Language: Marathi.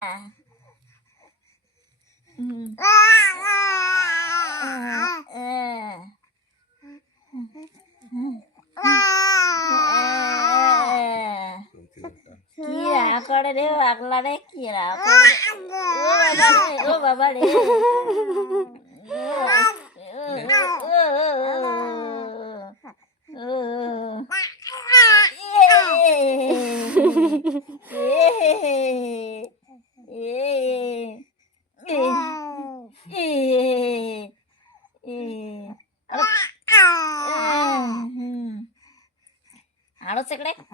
Kira con đứa bạc là đấy kira con bà đi Halo sekali